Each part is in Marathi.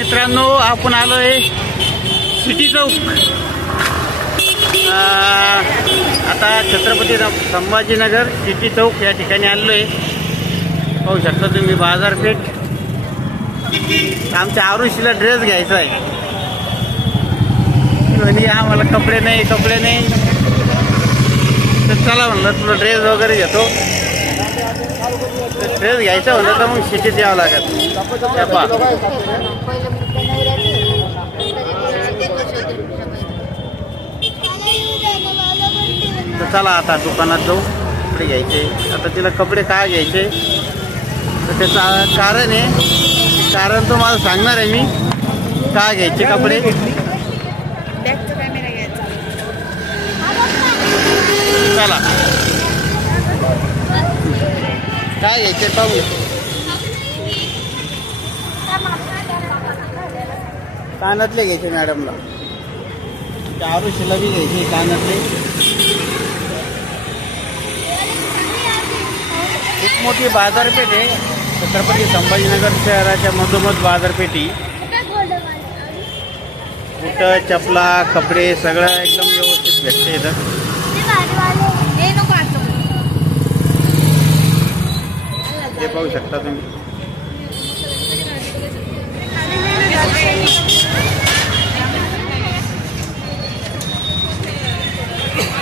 मित्रांनो, आपण आलोय सिटी चौक। आता छत्रपती संभाजीनगर सिटी चौक या ठिकाणी आलोय। पाहू शकता तुम्ही बाजारपेठ। आमच्या आरुषीला ड्रेस घ्यायचा आहे आणि आम्हाला कपडे नाही तर चला म्हणलं तुला ड्रेस वगैरे घेतो। ड्रेस घ्यायचा म्हणलं तर मग सिटीत यावं लागत। तर चला आता दुकानात जाऊ, कपडे घ्यायचे। आता तिला कपडे काय घ्यायचे तर त्याचं कारण तुम्हाला सांगणार आहे मी, काय घ्यायचे कपडे। चला काय घ्यायचे पाहू। कानातले घ्यायचे मॅडमला, आरुषीला बी घ्यायचे कानातले। एक मोठी बाजारपेठ आहे छत्रपती संभाजीनगर शहराच्या मधोमध बाजारपेठी। बुट, चपला, कपडे सगळं एकदम व्यवस्थित भेटते इथं। हे पाहू शकता तुम्ही।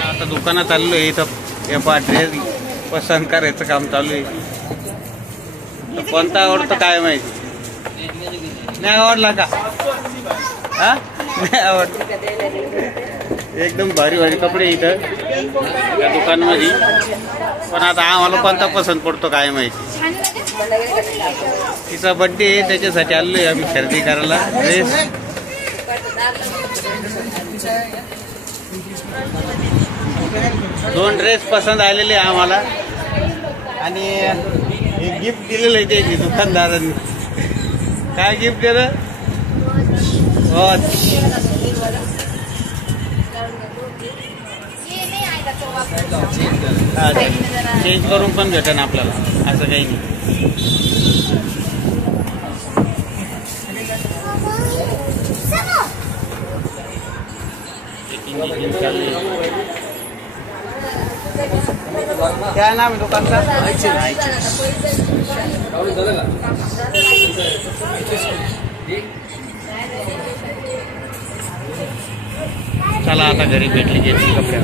आता दुकानात आलोय इथं। ड्रेस पसंत करायचं काम चालू आहे। कोणता आवडतो काय माहिती, नाही आवडला का? हा नाही आवडला। एकदम भारी भारी कपडे इथं या दुकानामध्ये, पण आता आम्हाला कोणता पसंत पडतो काय माहिती। तिचा बर्थडे आहे त्याच्यासाठी आलोय आम्ही खरेदी करायला ड्रेस। दोन ड्रेस पसंत आलेले आम्हाला आणि एक गिफ्ट दिलेलं आहे त्याची दुकानदारांनी। काय गिफ्ट दिलं? चेंज करून पण भेटेन आपल्याला, असं काही नाही। क्या नाम है दुकान का? चला आता घरी भेटली कपड्या।